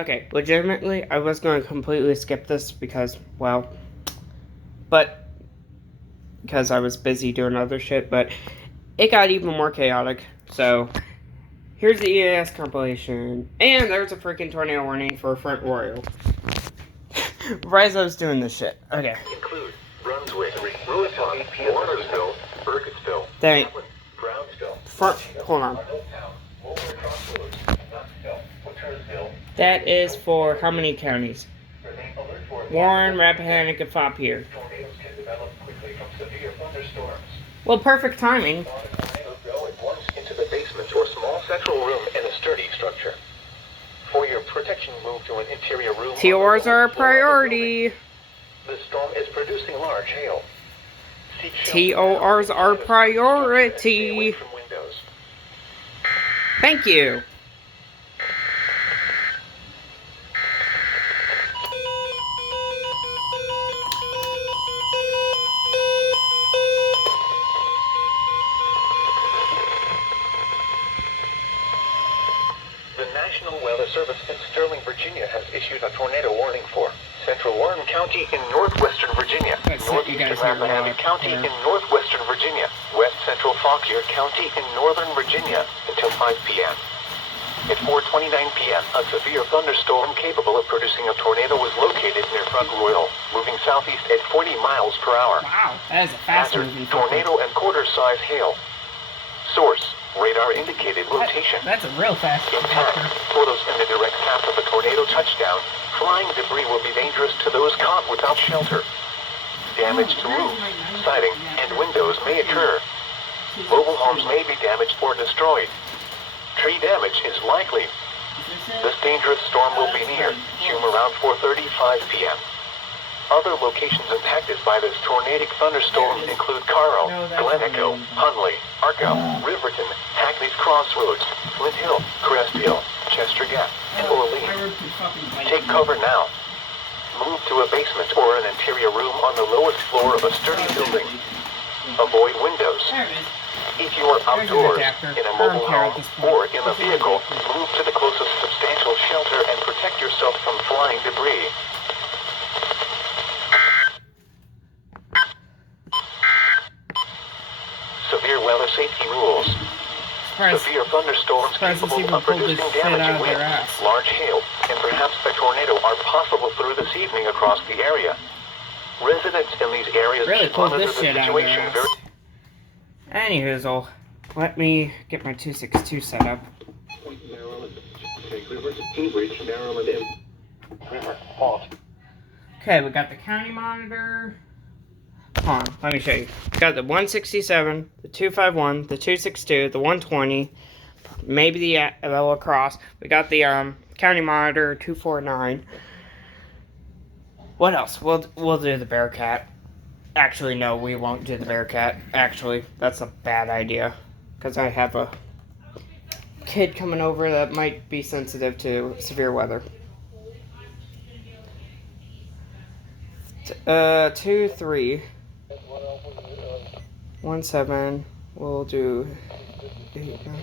Okay, legitimately, I was going to completely skip this because, well, because I was busy doing other shit, but it got even more chaotic. So, here's the EAS compilation. And there's a freaking tornado warning for Front Royal. Right as I was doing this shit. Okay. Include Brunswick, Ruiton, Warnersville, Burkittsville, Brownsville. Hold on. That is for how many counties? Warren, Rappahannock, and Fauquier. Well, perfect timing. Into the basement or small central room in a sturdy structure. For your protection, move to an interior room. TORs are a priority. The storm is producing large hail. TORs are priority. Thank you. The National Weather Service in Sterling, Virginia has issued a tornado warning for Central Warren County in northwestern Virginia, northeastern Rappahannock County in northwestern Virginia, west central Fauquier County in northern Virginia until 5 p.m. At 4:29 p.m., a severe thunderstorm capable of producing a tornado was located near Front Royal, moving southeast at 40 miles per hour. Wow, that is a fast moving tornado and quarter-size hail. Source: radar indicated rotation. That's a real fast impact. Photos in the direct path of a tornado touchdown. Flying debris will be dangerous to those caught without shelter. Damage to roofs, siding, and windows may occur. Mobile homes may be damaged or destroyed. Tree damage is likely. This dangerous storm will be near Hume around 4:35 p.m. Other locations impacted by this tornadic thunderstorm include Carroll, Glen Echo, Hunley, Arco, Riverton, Hackney's Crossroads, Flint Hill, Crest Hill, Chester Gap, and Orleans. Take cover now. Move to a basement or an interior room on the lowest floor of a sturdy building. Avoid windows. If you are outdoors, in a mobile home, or in a vehicle, move to the closest substantial shelter and protect yourself from flying debris. Severe weather safety rules. Severe thunderstorms capable of producing damaging winds, large hail, and perhaps a tornado are possible through this evening across the area. Residents in these areas really monitor this the shit situation very... Anywho, let me get my 262 set up. Okay, we got the county monitor. Hold on, let me show you. We got the 167, the 251, the 262, the 120, maybe the lacrosse. We got the county monitor 249. What else? We'll do the Bearcat. Actually, no, we won't do the Bearcat. Actually, that's a bad idea. Because I have a kid coming over that might be sensitive to severe weather. 2, 3. 1, 7. We'll do 8, 9.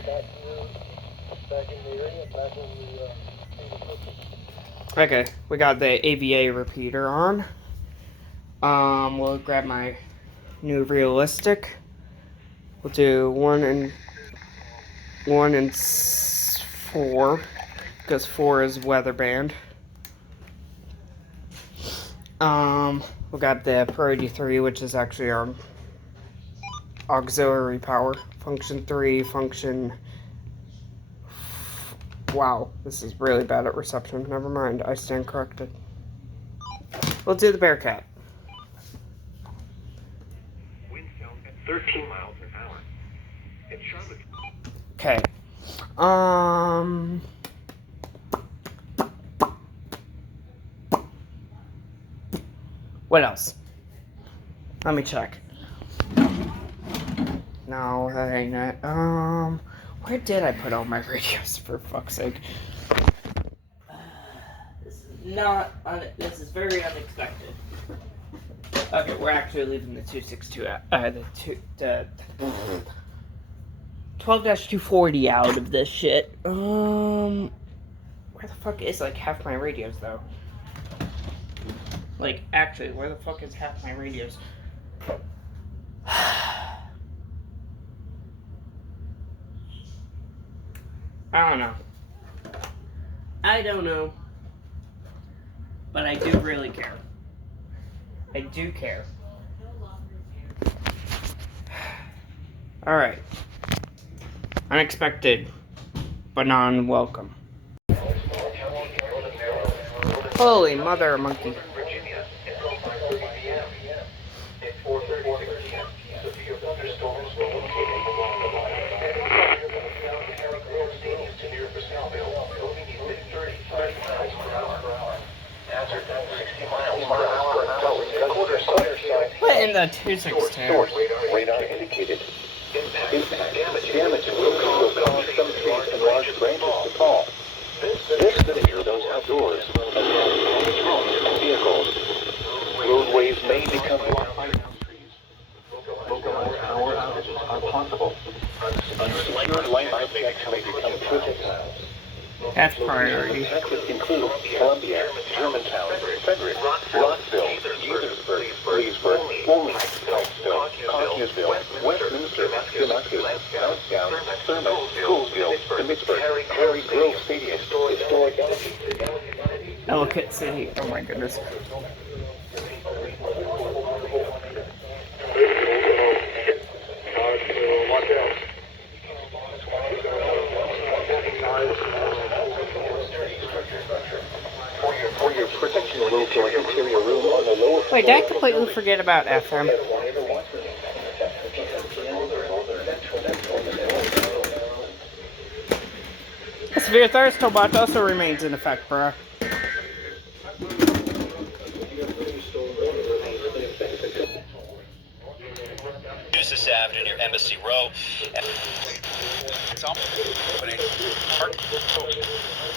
Okay, we got the AVA repeater on. We'll grab my new realistic. We'll do 1 and 4, because 4 is weather band. We got the priority 3, which is actually our auxiliary power. Function 3, function... Wow, this is really bad at reception. Never mind, I stand corrected. We'll do the Bearcat. Wind zone at 13 miles an hour. In Charlotte. Okay. What else? Let me check. No, that ain't it. Where did I put all my radios, for fuck's sake? This is very unexpected. Okay, we're actually leaving the 262 out, the 12-240 out of this shit. Where the fuck is like half my radios though? Like actually, where the fuck is half my radios? I don't know. I don't know. But I do really care. I do care. Alright. Unexpected, but non-welcome. Holy mother of monkey. What in the 262? Radar indicated. Damage will cause some trees and large branches to fall. This danger those outdoors, vehicles. Roadways may become blocked by trees. Local power outages are possible. Unsecured light objects may become projectiles. That's priority. Texas include Columbia, Germantown, Frederick, Rockville, Gaithersburg, Leesburg, Wilmington, Pikesville, Cottonville, Westminster, Damascus, Southdown, Thurman, Schoolsville, and Pittsburgh, Harry Grove Stadium, historic Ellicott City. Oh my goodness. For your protection, move to an interior room on the lower floor. Wait, did I completely forget about FM? The severe thunderstorm watch also remains in effect, bruh. This Avenue near Embassy Row.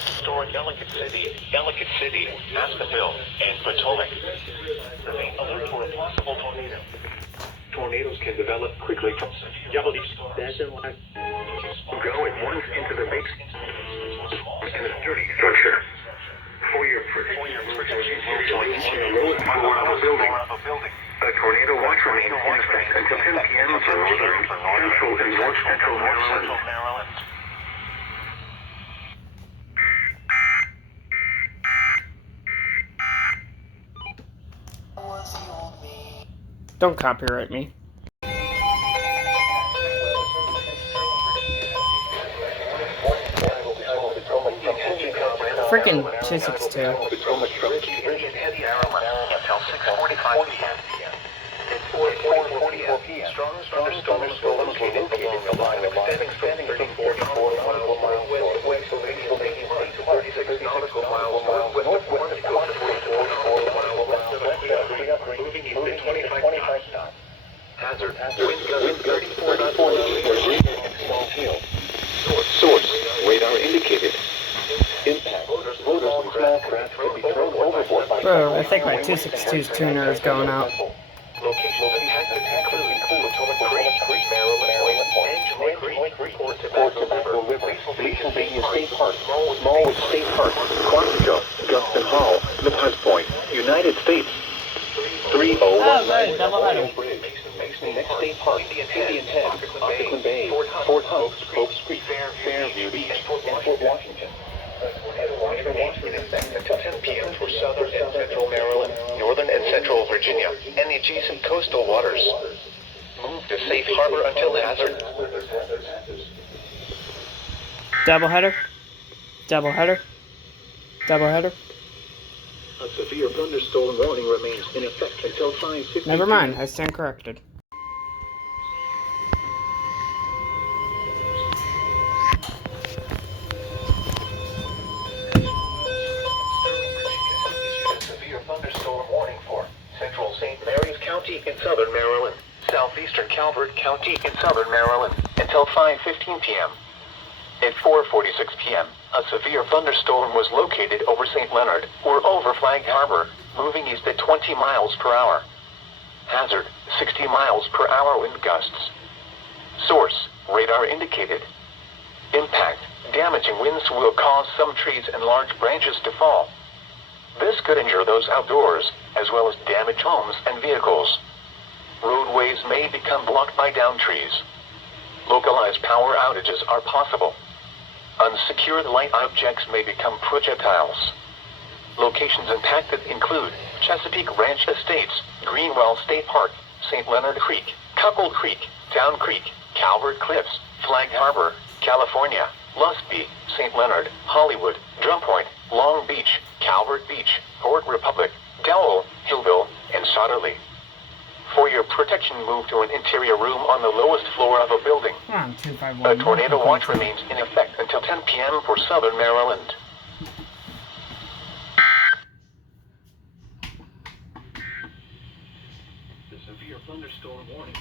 Historic Ellicott City, Aspenville, and Potomac. Remain alert for a possible tornado. Tornadoes can develop quickly. Going once into the base in a sturdy structure. For your protection, on the lowest floor of a building. A tornado watch remains in effect until 10 p.m. for northern, central, and north central Maryland. Don't copyright me. Freaking 262. Until 6:45 p.m. At 4:44 p.m. Strongest thunderstorms were located along the line extending from 34 miles west of Pennsylvania to 36 nautical miles northwest of Quantico to 44 miles west of Aquia, moving east at 25 knots. Hazard, wind gusts 34 knots for small hail. Source, radar indicated. Impact, motors and small craft could be thrown overboard by... Bro, I think my 262's tuner is going out. Location of attack could include Potomac Creek, Maryland Point, Port Tobacco River, Pennsylvania State Park, Smallwood State Park, Quantico, Justin Hall, Lipaz Point, United States. 301 good, double header. Next State Park, Indian Head, Occoquan Bay, Fort Hunt, Pope Street, Fairview Beach, and Fort Washington. Until 10 p.m. for southern and central Maryland, northern and central Virginia, and the adjacent coastal waters. Move to safe harbor until hazard. Doubleheader. Doubleheader. Doubleheader. A severe thunderstorm warning remains in effect until 5:50. Never mind, I stand corrected. Severe thunderstorm warning for central St. Mary's County in southern Maryland, southeastern Calvert County in southern Maryland, until 5:15 p.m. At 4:46 p.m., a severe thunderstorm was located over St. Leonard, or over Flag Harbor, moving east at 20 miles per hour. Hazard, 60 miles per hour wind gusts. Source, radar indicated. Impact, damaging winds will cause some trees and large branches to fall. This could injure those outdoors, as well as damage homes and vehicles. Roadways may become blocked by downed trees. Localized power outages are possible. Unsecured light objects may become projectiles. Locations impacted include Chesapeake Ranch Estates, Greenwell State Park, St. Leonard Creek, Cuckold Creek, Town Creek, Calvert Cliffs, Flag Harbor, California, Lusby, St. Leonard, Hollywood, Drum Point, Long Beach, Calvert Beach, Port Republic, Dowell, Hillville, and Sauterley. For your protection, move to an interior room on the lowest floor of a building. A tornado watch remains in effect until 10 p.m. for southern Maryland. The severe thunderstorm warning.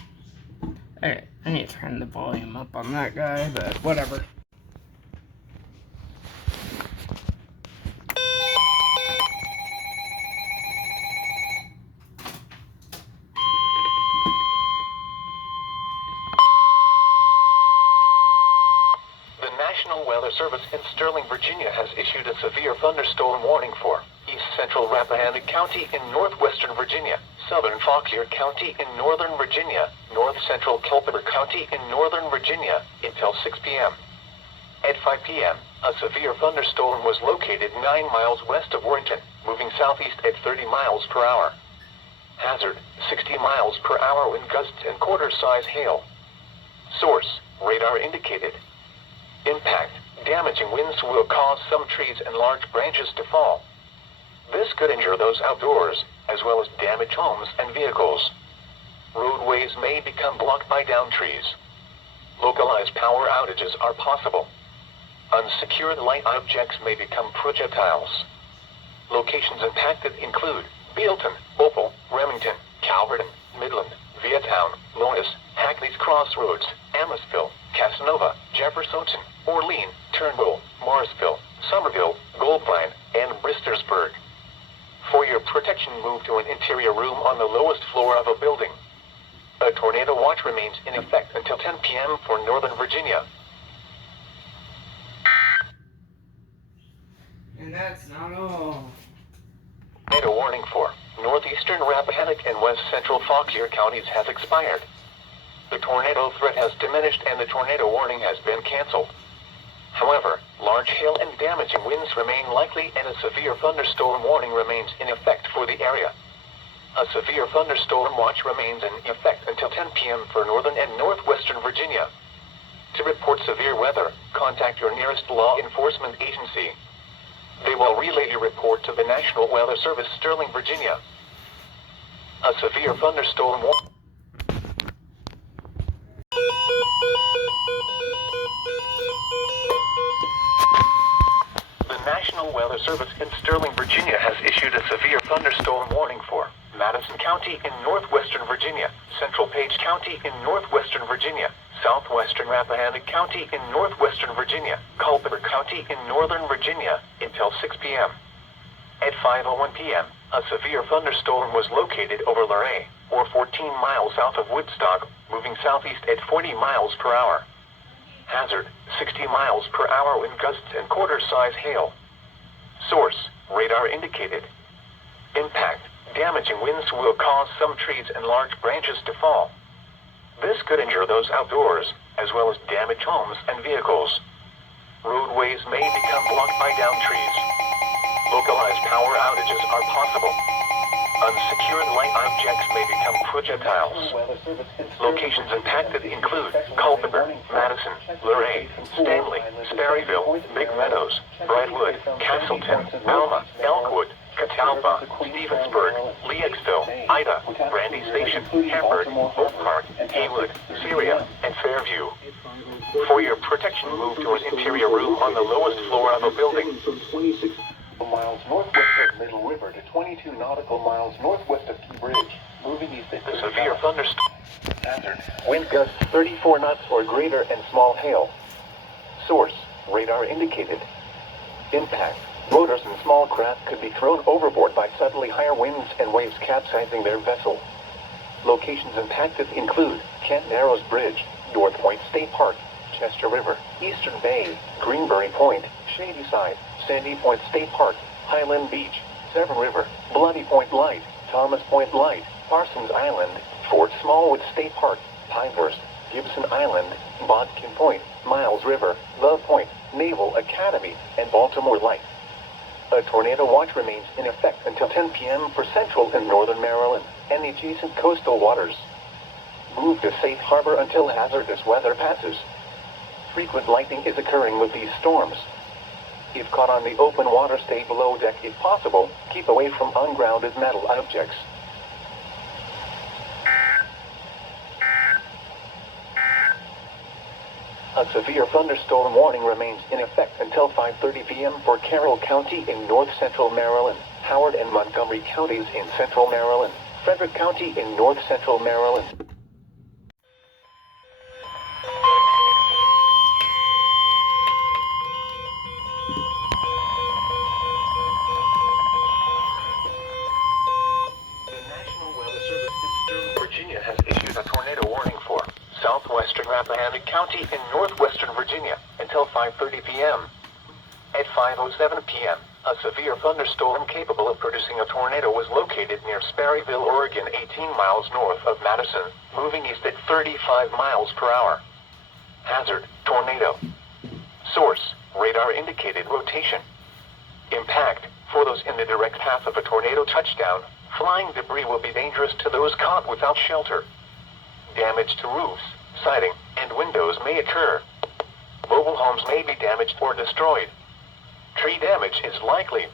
Alright, I need to turn the volume up on that guy, but whatever. The National Weather Service in Sterling, Virginia has issued a severe thunderstorm warning for East Central Rappahannock County in northwestern Virginia, Southern Fauquier County in northern Virginia, North Central Culpeper County in northern Virginia, until 6 p.m. At 5 p.m., a severe thunderstorm was located 9 miles west of Warrenton, moving southeast at 30 miles per hour. Hazard, 60 miles per hour wind gusts and quarter-size hail. Source, radar indicated. Impact, damaging winds will cause some trees and large branches to fall. This could injure those outdoors, as well as damage homes and vehicles. Roadways may become blocked by downed trees. Localized power outages are possible. Unsecured light objects may become projectiles. Locations impacted include Bealton, Opal, Remington, Calverton, Midland, Vietown, Lonis, Hackney's Crossroads, Amosville, Casanova, Jeffersonton, Orlean, Turnbull, Morrisville, Somerville, Goldvine, and Bristersburg. For your protection, move to an interior room on the lowest floor of a building. A tornado watch remains in effect until 10 p.m. for Northern Virginia. And that's not all. Tornado warning for northeastern Rappahannock and west central Fauquier counties has expired. The tornado threat has diminished and the tornado warning has been canceled. However, large hail and damaging winds remain likely and a severe thunderstorm warning remains in effect for the area. A severe thunderstorm watch remains in effect until 10 p.m. for northern and northwestern Virginia. To report severe weather, contact your nearest law enforcement agency. They will relay your report to the National Weather Service, Sterling, Virginia. A severe thunderstorm warning. The National Weather Service in Sterling, Virginia has issued a severe thunderstorm warning for Madison County in northwestern Virginia, Central Page County in northwestern Virginia, southwestern Rappahannock County in northwestern Virginia, Culpeper County in northern Virginia, until 6 p.m. At 5:01 p.m., a severe thunderstorm was located over Luray, or 14 miles south of Woodstock, moving southeast at 40 miles per hour. Hazard, 60 miles per hour wind gusts and quarter-size hail. Source, radar indicated. Impact, damaging winds will cause some trees and large branches to fall. This could injure those outdoors, as well as damage homes and vehicles. Roadways may become blocked by downed trees. Localized power outages are possible. Unsecured light objects may become projectiles. Locations impacted include Culpeper, Madison, Luray, Stanley, Sperryville, Big Meadows, Brightwood, Castleton, Alma, Elkwood, Catalpa, Stevensburg, Leaxville, Ida, Brandy Station, Hamburg, Oak Park, Haywood, Syria, and Fairview. For your protection, move to an interior room on the lowest floor of a building. Miles northwest of Middle River to 22 nautical miles northwest of Key Bridge, moving east at the severe thunderstorm. Hazard, wind gusts 34 knots or greater and small hail. Source, radar indicated. Impact, motors and small craft could be thrown overboard by suddenly higher winds and waves capsizing their vessel. Locations impacted include Kent Narrows Bridge, North Point State Park, Winchester River, Eastern Bay, Greenberry Point, Shadyside, Sandy Point State Park, Highland Beach, Severn River, Bloody Point Light, Thomas Point Light, Parsons Island, Fort Smallwood State Park, Pinehurst, Gibson Island, Bodkin Point, Miles River, Love Point, Naval Academy, and Baltimore Light. A tornado watch remains in effect until 10 p.m. for central and northern Maryland and the adjacent coastal waters. Move to safe harbor until hazardous weather passes. Frequent lightning is occurring with these storms. If caught on the open water, stay below deck if possible. Keep away from ungrounded metal objects. A severe thunderstorm warning remains in effect until 5:30 p.m. for Carroll County in north central Maryland, Howard and Montgomery counties in central Maryland, Frederick County in north central Maryland. The National Weather Service in Sterling, Virginia has issued a tornado warning for southwestern Rappahannock County in northwestern Virginia until 5:30 p.m. At 5:07 p.m., a severe thunderstorm capable of producing a tornado was located near Sperryville, Oregon, 18 miles north of Madison, moving east at 35 miles per hour. Hazard, tornado. Source, radar indicated rotation. Impact, for those in the direct path of a tornado touchdown, flying debris will be dangerous to those caught without shelter. Damage to roofs, siding, and windows may occur. Mobile homes may be damaged or destroyed. Tree damage is likely.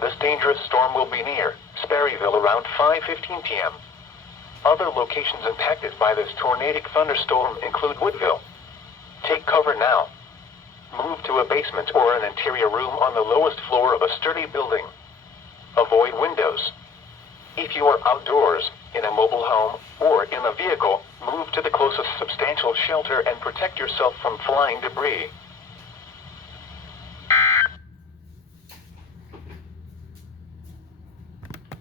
This dangerous storm will be near Sperryville around 5:15 p.m. Other locations impacted by this tornadic thunderstorm include Woodville. Take cover now. Move to a basement or an interior room on the lowest floor of a sturdy building. Avoid windows. If you are outdoors, in a mobile home, or in a vehicle, move to the closest substantial shelter and protect yourself from flying debris.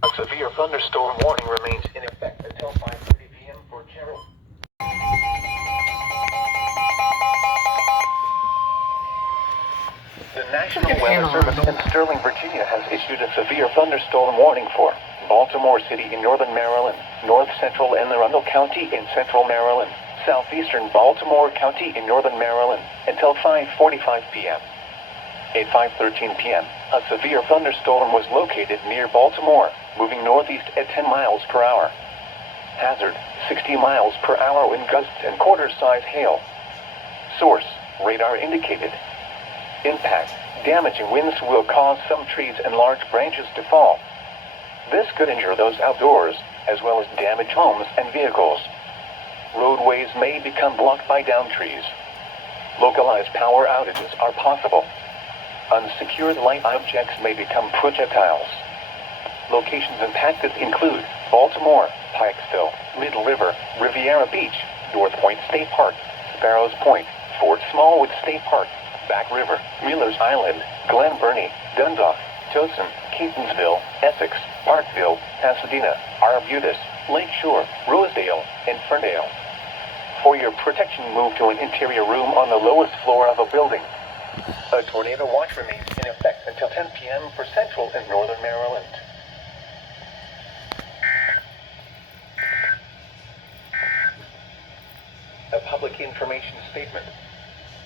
A severe thunderstorm warning remains in effect until 5:30 p.m. for Carroll. The National Weather Service in Sterling, Virginia has issued a severe thunderstorm warning for Baltimore City in northern Maryland, north central Anne Arundel County in central Maryland, southeastern Baltimore County in northern Maryland, until 5:45 p.m. At 5:13 p.m., a severe thunderstorm was located near Baltimore, moving northeast at 10 miles per hour. Hazard, 60 miles per hour wind gusts and quarter-size hail. Source, radar indicated. Impact, damaging winds will cause some trees and large branches to fall. This could injure those outdoors, as well as damage homes and vehicles. Roadways may become blocked by downed trees. Localized power outages are possible. Unsecured light objects may become projectiles. Locations impacted include Baltimore, Pikesville, Little River, Riviera Beach, North Point State Park, Sparrows Point, Fort Smallwood State Park, Back River, Wheeler's Island, Glen Burnie, Dundalk, Towson, Catonsville, Essex, Parkville, Pasadena, Arbutus, Lakeshore, Rosedale, and Ferndale. For your protection, move to an interior room on the lowest floor of a building. A tornado watch remains in effect until 10 p.m. for central and northern Maryland. A public information statement.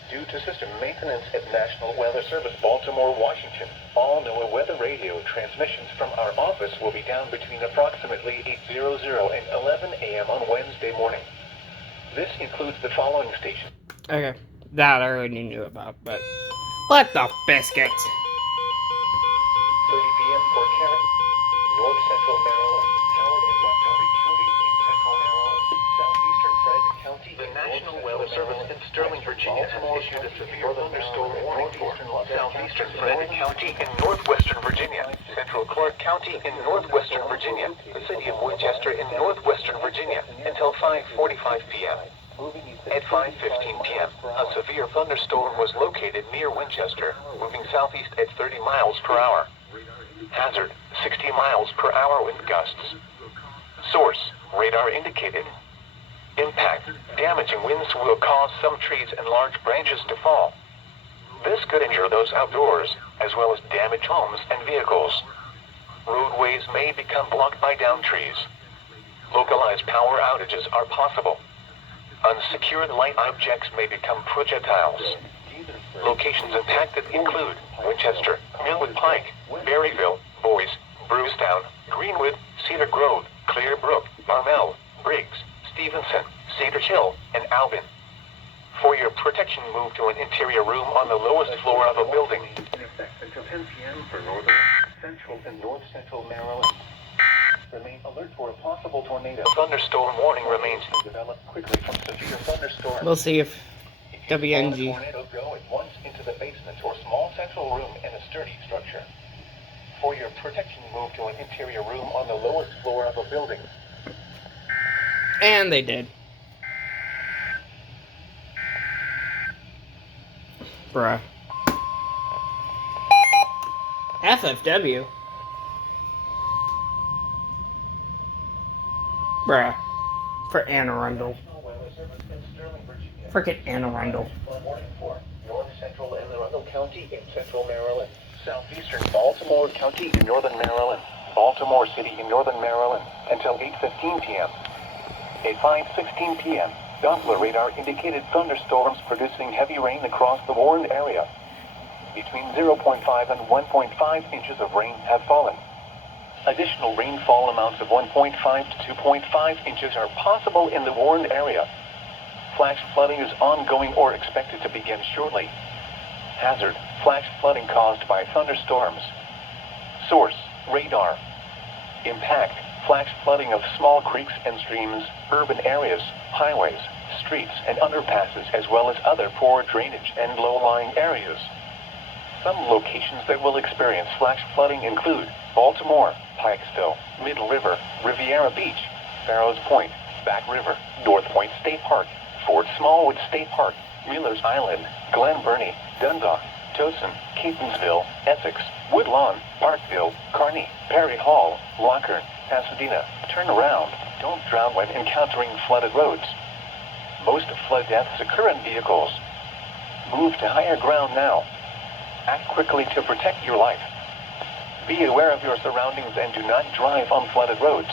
Due to system maintenance at National Weather Service, Baltimore, Washington, all NOAA weather radio transmissions from our office will be down between approximately 8:00 and 11 a.m. on Wednesday morning. This includes the following stations. Okay, that I already knew about, but what the biscuits? 30 p.m. for Karen, north central Maryland, Howard and Montgomery counties in central Maryland, southeastern Frederick County. The National Weather Service in Sterling, Virginia has issued a severe thunderstorm warning for southeastern Frederick County in northwestern Virginia, central Clark County in northwestern Virginia, the city of Winchester in northwestern Virginia, until 5:45 p.m. At 5:15 p.m., a severe thunderstorm was located near Winchester, moving southeast at 30 miles per hour. Hazard, 60 miles per hour wind gusts. Source, radar indicated. Impact, damaging winds will cause some trees and large branches to fall. This could injure those outdoors, as well as damage homes and vehicles. Roadways may become blocked by downed trees. Localized power outages are possible. Unsecured light objects may become projectiles. Locations impacted include Winchester, Millwood Pike, Berryville, Boise, Brucetown, Greenwood, Cedar Grove, Clearbrook, Barmel, Briggs, Stevenson, Cedar Hill, and Alvin. For your protection, move to an interior room on the lowest floor of a building. In effect until 10 p.m. for northern, central, and north-central Maryland. Remain alert for a possible tornado. A thunderstorm warning remains to develop quickly from severe thunderstorms. We'll see if WNG. Tornado, go at once into the basement or small central room in a sturdy structure. For your protection, move to an interior room on the lowest floor of a building. And they did. Bruh. FFW? Bruh. For Anne Arundel. Frickin' Anne Arundel. North Central Anne Arundel County in central Maryland. Southeastern Baltimore County in northern Maryland. Baltimore City in northern Maryland until 8:15 p.m. At 5:16 p.m., Doppler radar indicated thunderstorms producing heavy rain across the warned area. Between 0.5 and 1.5 inches of rain have fallen. Additional rainfall amounts of 1.5 to 2.5 inches are possible in the warned area. Flash flooding is ongoing or expected to begin shortly. Hazard, flash flooding caused by thunderstorms. Source, radar. Impact, flash flooding of small creeks and streams, urban areas, highways, streets and underpasses, as well as other poor drainage and low-lying areas. Some locations that will experience flash flooding include Baltimore, Pikesville, Middle River, Riviera Beach, Farrows Point, Back River, North Point State Park, Fort Smallwood State Park, Wheelers Island, Glen Burnie, Dundalk, Towson, Catonsville, Essex, Woodlawn, Parkville, Kearney, Perry Hall, Lockern, Pasadena. Turn around. Don't drown when encountering flooded roads. Most flood deaths occur in vehicles. Move to higher ground now. Act quickly to protect your life. Be aware of your surroundings and do not drive on flooded roads.